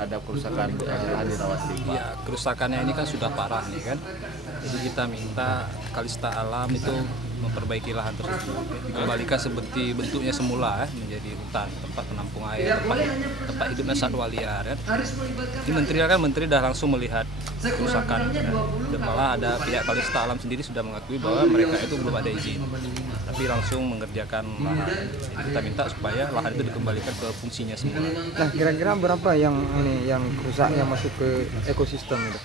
terhadap kerusakan lahan di Rawatripa? Iya, kerusakannya ini kan sudah parah nih kan. Jadi kita minta Kalista Alam itu memperbaiki lahan tersebut, dikembalikan seperti bentuknya semula menjadi hutan, tempat penampung air, tempat hidupnya satwa liar kan. Ini menteri dah langsung melihat kerusakan kan. Dan malah ada pihak Kalista Alam sendiri sudah mengakui bahwa mereka itu belum ada izin, tapi langsung mengerjakan lahan. Jadi kita minta supaya lahan itu dikembalikan ke fungsinya semula. Nah, kira-kira berapa yang rusak yang masuk ke ekosistem itu?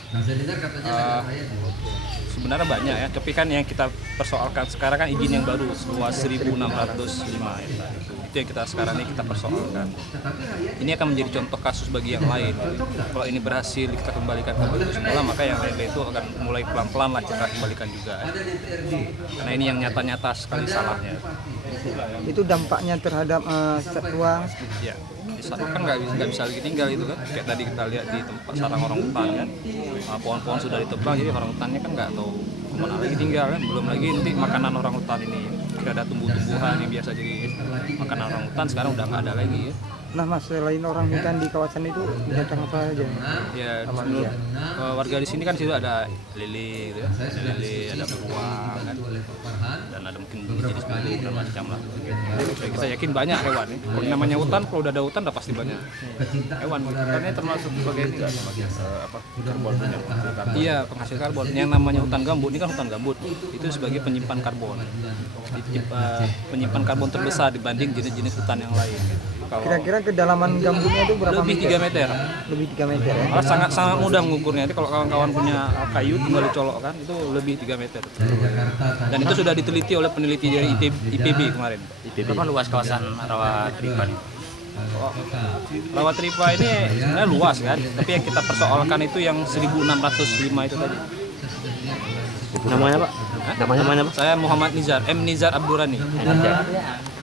Sebenarnya banyak ya, tapi kan yang kita persoalkan sekarang kan izin yang baru luas 1.605 hektar itu yang kita sekarang ini kita persoalkan. Ini akan menjadi contoh kasus bagi yang lain. Kalau ini berhasil kita kembalikan ke bentuk semula, maka yang lain itu akan mulai pelan-pelan lah kita kembalikan juga. Karena ini yang nyata-nyata sekali salahnya. Itu dampaknya terhadap satwa. Ya, di satwa kan nggak bisa lagi tinggal itu kan. Kayak tadi kita lihat di tempat sarang orang hutan kan, pohon-pohon sudah ditebang, jadi orang hutannya kan nggak tahu kemana lagi tinggal kan. Belum lagi nanti makanan orang hutan ini, kira ada tumbuh-tumbuhan yang biasa jadi makanan orang hutan sekarang udah nggak ada lagi ya. Nah, Mas, selain orang hutan di kawasan itu binatang apa aja? Ya, menurut warga di sini kan situ ada lele, gitu ya. Ada lele, ada beruang kan, dan ada mungkin jenis burung dan macam lah. Jadi kita yakin banyak hewan ya. Kalau namanya hutan, kalau udah ada hutan udah pasti banyak hewan. Karena termasuk sebagai karbon Iya, penghasil karbon. Yang namanya hutan gambut ini kan hutan gambut itu sebagai penyimpan karbon. Penyimpan karbon terbesar dibanding jenis-jenis hutan yang lain. Kira-kira kedalaman gambutnya itu berapa Lebih 3 meter. Lebih 3 meter ya? Malah sangat mudah mengukurnya. Jadi kalau kawan-kawan punya kayu tinggal dicolok kan, itu lebih 3 meter. Dan itu sudah diteliti oleh peneliti dari IPB kemarin. Berapa luas kawasan Rawatripa ini? Rawatripa ini sebenarnya luas kan, tapi yang kita persoalkan itu yang 1.605 itu tadi. Namanya Pak? Namanya Pak? Saya Muhammad Nizar, M. Nizar Abdurrani.